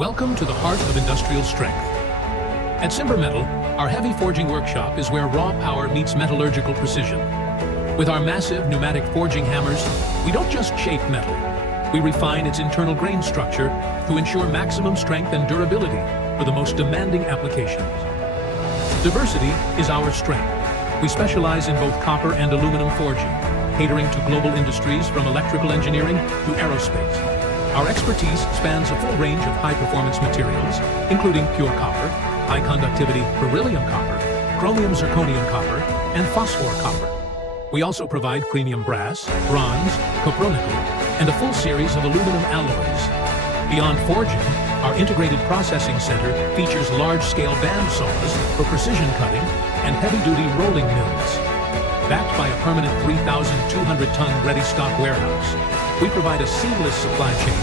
Welcome to the heart of industrial strength. At Cymber Metal, our heavy forging workshop is where raw power meets metallurgical precision. With our massive pneumatic forging hammers, we don't just shape metal. We refine its internal grain structure to ensure maximum strength and durability for the most demanding applications. Diversity is our strength. We specialize in both copper and aluminum forging, catering to global industries from electrical engineering to aerospace. Our expertise spans a full range of high-performance materials, including pure copper, high-conductivity beryllium copper, chromium zirconium copper, and phosphor copper. We also provide premium brass, bronze, copper-nickel, and a full series of aluminum alloys. Beyond forging, our integrated processing center features large-scale band saws for precision cutting and heavy-duty rolling mills. Backed by a permanent 3,200-ton ready-stock warehouse, we provide a seamless supply chain,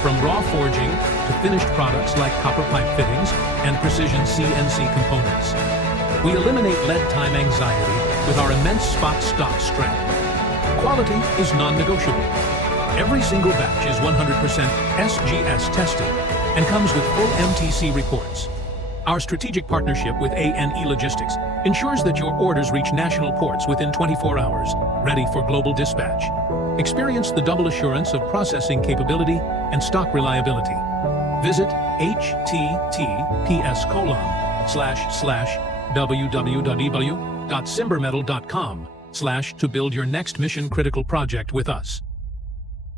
from raw forging to finished products like copper pipe fittings and precision CNC components. We eliminate lead time anxiety with our immense spot stock strength. Quality is non-negotiable. Every single batch is 100% SGS tested and comes with full MTC reports. Our strategic partnership with ANE Logistics ensures that your orders reach national ports within 24 hours, ready for global dispatch. Experience the double assurance of processing capability and stock reliability. Visit https://www.cymbermetal.com/ to build your next mission-critical project with us.